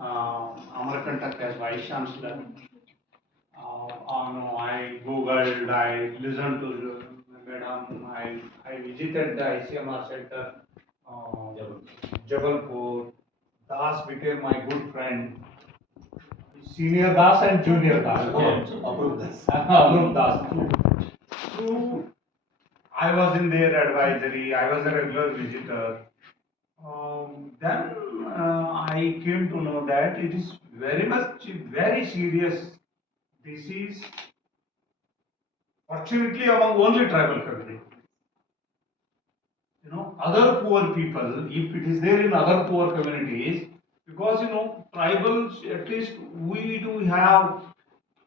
Amarkantak as Vice Chancellor. I googled, I listened to Madam, I visited the ICMR center, Jabalpur. Das became my good friend. Senior Das and Junior Das. Approve Das. Approve Das. So I was in their advisory. I was a regular visitor. Then I came to know that it is very serious disease, fortunately among only tribal community. Other poor people, if it is there in other poor communities, because tribals, at least we do have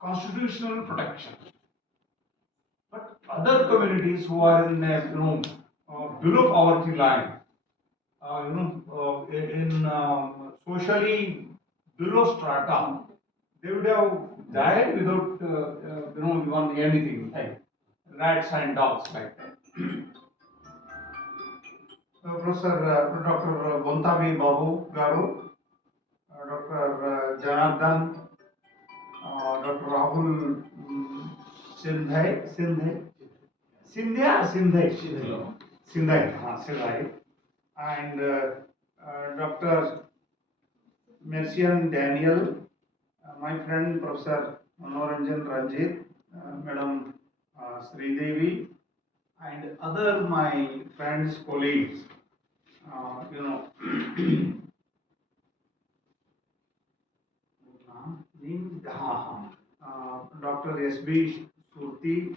constitutional protection. But other communities who are in below poverty line, in socially below strata, they would have died without even anything like rats and dogs like that. Professor Dr. Bontabi Babu Garu, Dr. Janardhan, Dr. Rahul Sindhai, and Dr. Mercian Daniel, my friend Professor Manoranjan Ranjit, Madam Sridevi, and other my friends, colleagues, Dr. S.B. Surti,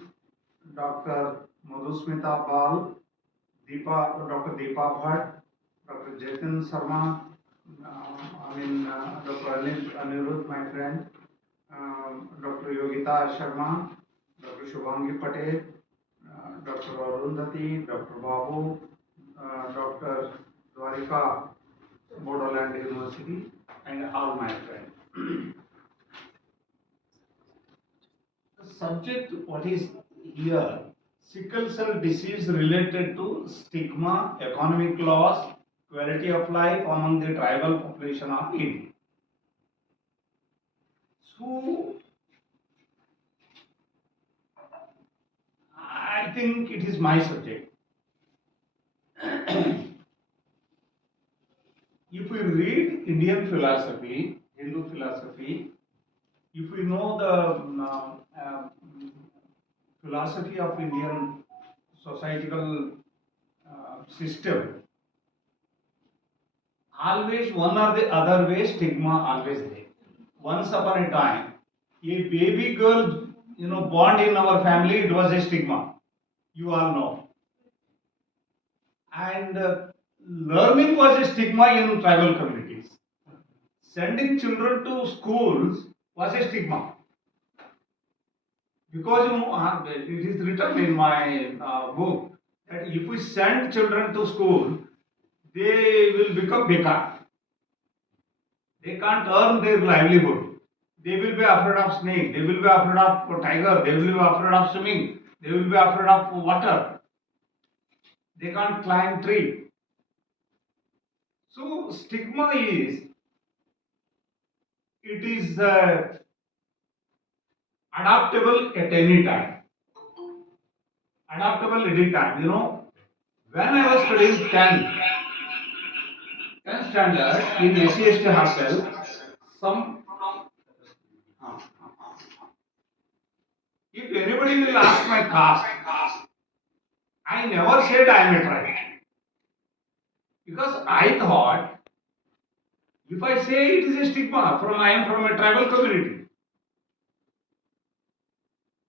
Dr. Madhusmita Pal, Dr. Deepa Bhatt, Dr. Jatin Sharma, Dr. Anirudh, my friend, Dr. Yogita Sharma, Dr. Shubhangi Patel, Dr. Arundhati, Dr. Babu, Dr. Dwarika, Bodoland University, and all my friends. The subject, what is here, sickle cell disease related to stigma, economic loss, quality of life among the tribal population of India. So, I think it is my subject. If we read Indian philosophy, Hindu philosophy, if we know the philosophy of Indian societal system, always one or the other way stigma always there. Once upon a time, a baby girl, born in our family, it was a stigma. You all know. And learning was a stigma in tribal communities. Sending children to schools was a stigma. Because it is written in my book that if we send children to school, they will become bekar. They can't earn their livelihood. They will be afraid of snake. They will be afraid of tiger. They will be afraid of swimming. They will be afraid of water. They can't climb tree. So stigma is, it is adaptable at any time. Adaptable at any time. When I was studying 10th standard in SCST hostel, if anybody will ask my caste, I never said I am a tribe. Because I thought, if I say it is a stigma, I am from a tribal community.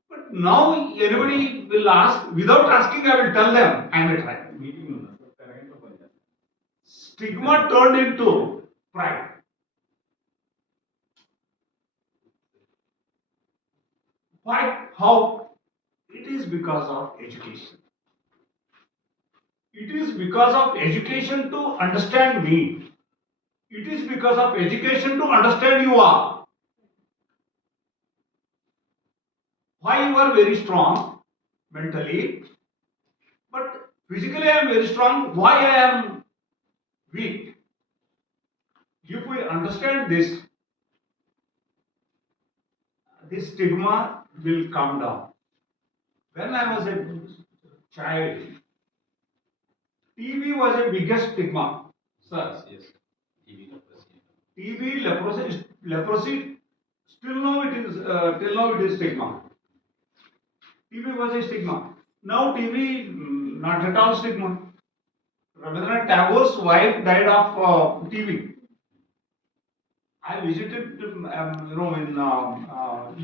But now anybody will ask, without asking, I will tell them I am a tribe. Stigma turned into pride. Why? How? It is because of education. It is because of education to understand me. It is because of education to understand you all. Why you are very strong mentally, but physically I am very strong. Why I am weak? If we understand this, this stigma will come down. When I was a child, TB was a biggest stigma. Sir, Yes. TB, leprosy, till now it is stigma. TB was a stigma. Now TB, not at all stigma. Rabindranath Tagore's wife died of TB. I visited, in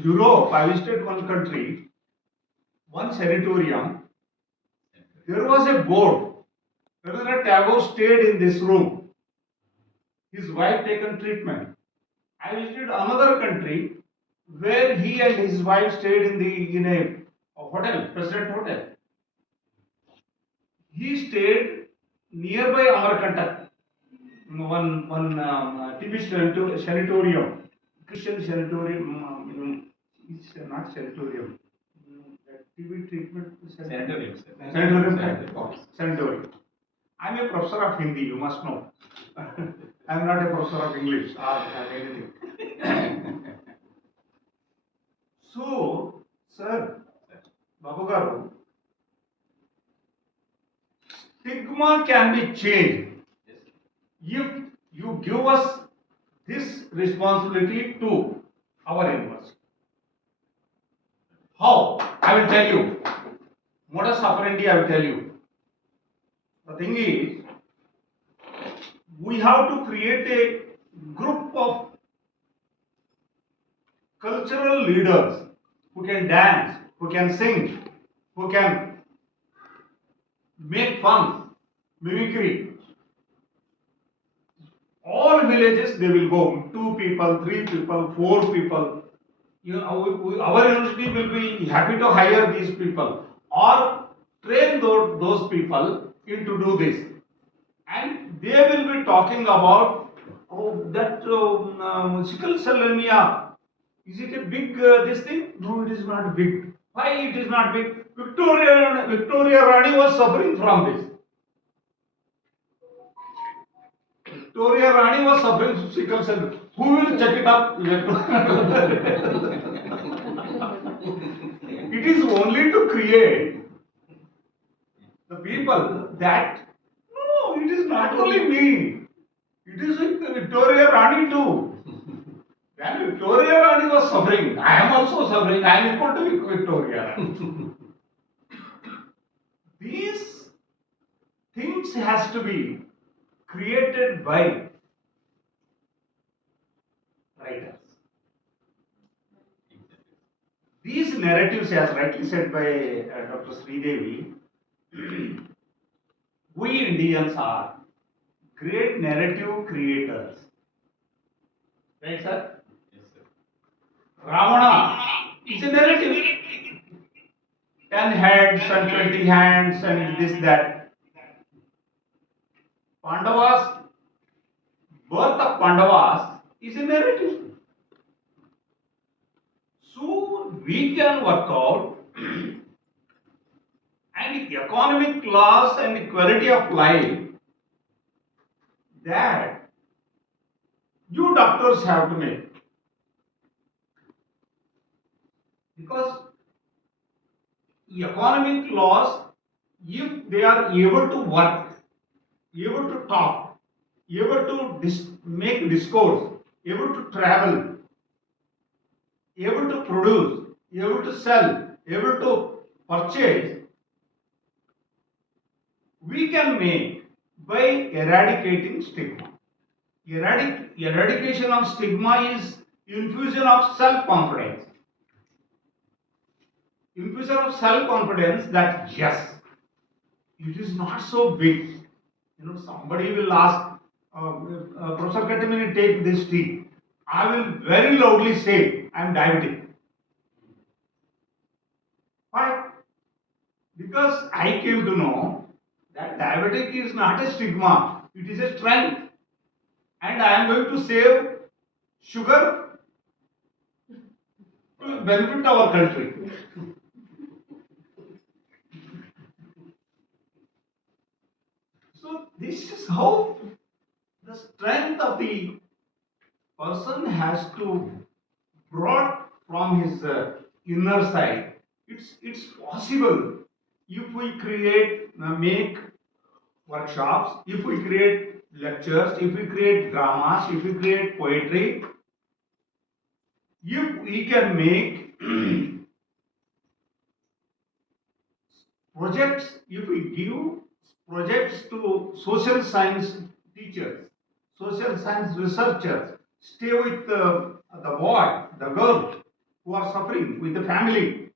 Europe. I visited one country, one sanatorium. There was a board. Rabindranath Tagore stayed in this room. His wife taken treatment. I visited another country where he and his wife stayed in a hotel, President Hotel. He stayed nearby Amarkantak, one TB sanatorium, Christian sanatorium. It's not sanatorium. That TB treatment Sanatorium. Sanatorium. I'm a professor of Hindi. You must know. I'm not a professor of English or anything. So, sir, Babu Garu, stigma can be changed if you give us this responsibility to our university. How? I will tell you. Modus operandi, I will tell you. The thing is, we have to create a group of cultural leaders who can dance, who can sing, who can make fun, mimicry. All villages they will go, 2 people, 3 people, 4 people. Our university will be happy to hire these people or train those people into do this. And they will be talking about that sickle cell anemia. Is it a big this thing? No, it is not big. Why it is not big? Victoria Rani was suffering from this. Victoria Rani was suffering from sickle cell. Who will check it up? It is only to create the people that no, it is not only me. It is with Victoria Rani too. When Victoria Rani was suffering, I am also suffering. I am equal to Victoria Rani. These things has to be created by writers. These narratives, as rightly said by Dr. Sridevi, we Indians are great narrative creators. Right, sir? Yes, sir. Ravana is a narrative. 10 heads and 20 hands and this, that. Pandavas, birth of Pandavas is a narrative. So we can work out and economic laws and quality of life that you doctors have to make. Because economic laws, if they are able to work, able to talk, able to make discourse, able to travel, able to produce, able to sell, able to purchase, we can make by eradicating stigma. Eradication of stigma is infusion of self-confidence. Infusion of self-confidence that yes, it is not so big. Somebody will ask, Professor Kattimani, take this tea. I will very loudly say, I am diabetic. Why? Because I came to know that diabetic is not a stigma, it is a strength. And I am going to save sugar to benefit our country. So this is how the strength of the person has to brought from his inner side. It's possible if we create make workshops, if we create lectures, if we create dramas, if we create poetry, if we can make projects, if we give projects to social science teachers, social science researchers, stay with the boy, the girl who are suffering with the family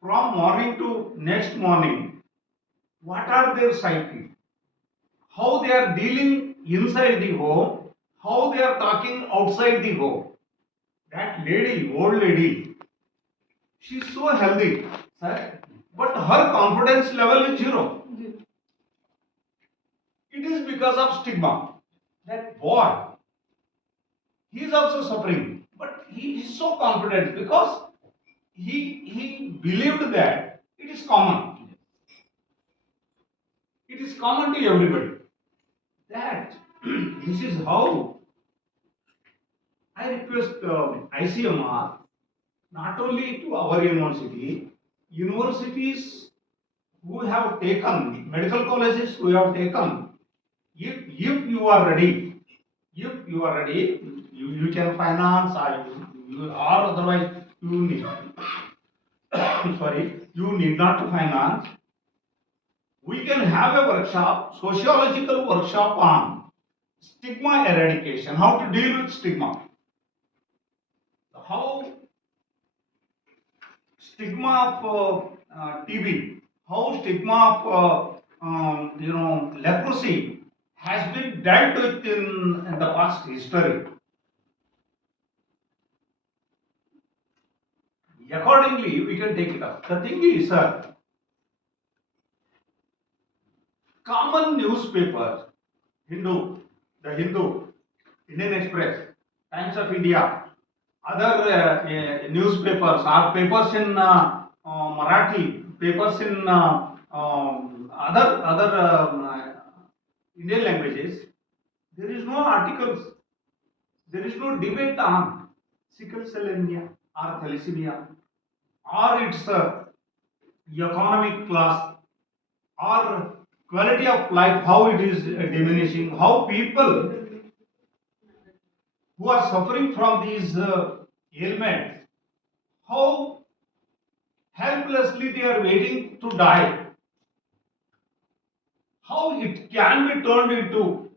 from morning to next morning. What are their psyche? How they are dealing inside the home? How they are talking outside the home? That lady, old lady, she's so healthy, sir, but her confidence level is zero. It is because of stigma. That boy, he is also suffering, but he is so confident because he believed that it is common. It is common to everybody. That this is how I request ICMR not only to our university, universities who have taken, medical colleges who have taken, if you are ready, if you are ready, you can finance or otherwise you need, sorry, you need not to finance. We can have a workshop, sociological workshop on stigma eradication, how to deal with stigma, how stigma of TB, how stigma of leprosy has been dealt with in the past history. Accordingly, we can take it up. The thing is, common newspapers, Hindu, the Hindu, Indian Express, Times of India, other newspapers or papers in Marathi, papers in other Indian languages, there is no articles, there is no debate on sickle cell anemia or thalassemia or its economic class or quality of life, how it is diminishing, how people who are suffering from these ailments, how helplessly they are waiting to die, how it can be turned into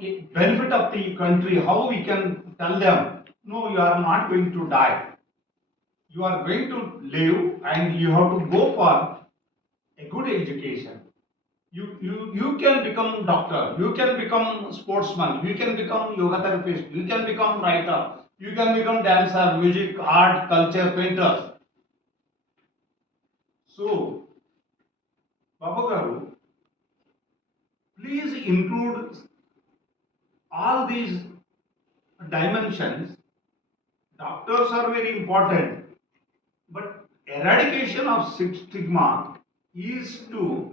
a benefit of the country, how we can tell them, no, you are not going to die, you are going to live and you have to go for a good education. You can become doctor, you can become sportsman, you can become yoga therapist, you can become writer, you can become dancer, music, art, culture, painters. So, Baba Garu, please include all these dimensions. Doctors are very important, but eradication of stigma is to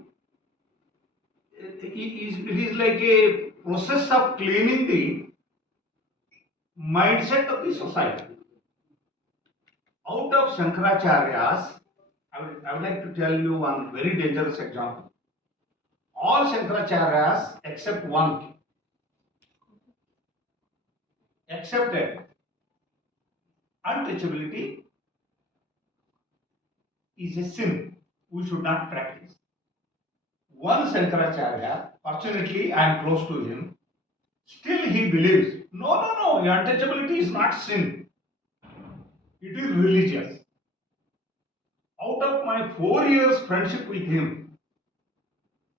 it is like a process of cleaning the mindset of the society. Out of Shankaracharya's, I would like to tell you one very dangerous example. All Shankaracharyas except one accepted untouchability is a sin we should not practice. One Shankaracharya, fortunately I am close to him, still he believes, no, untouchability is not sin, it is religious. Out of my 4 years friendship with him,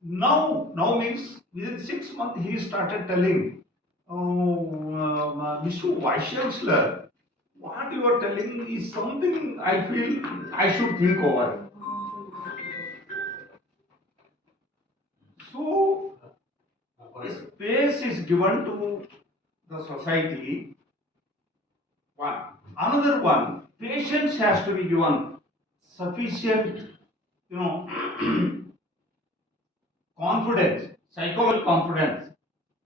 now means within 6 months he started telling, oh, Mr. Vice Chancellor, what you are telling is something I feel I should think over. So, space is given to the society. One. Another one, patience has to be given sufficient, you know, confidence, psychological confidence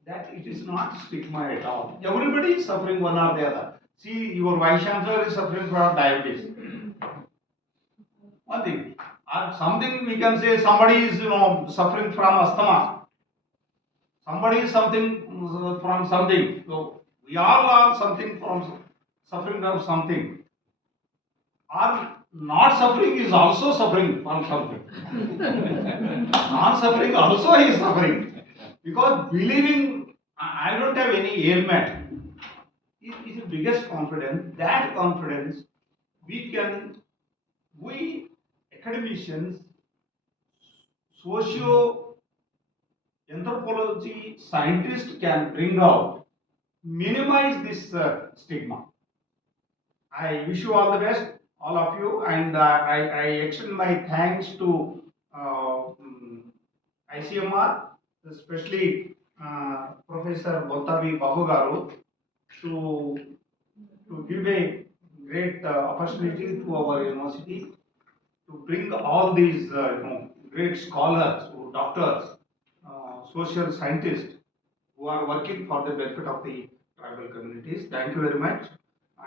that it is not stigma at all. Everybody is suffering one or the other. See, your vice chancellor is suffering from diabetes. One thing. Or something we can say somebody is suffering from asthma. Somebody is something from something. So we all are something from suffering from something. Or not suffering is also suffering from something. Non-suffering also is suffering. Because believing I don't have any ailment is the biggest confidence. That confidence we academicians, socio anthropology scientists can bring out, minimize this stigma. I wish you all the best, all of you, and I extend my thanks to ICMR, especially Professor Bottavi Babu Garu, to give a great opportunity to our university to bring all these great scholars, doctors, social scientists who are working for the benefit of the tribal communities. Thank you very much,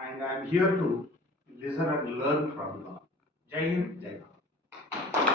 and I am here to listen and learn from you all. Jai Hind, Jai Bharat.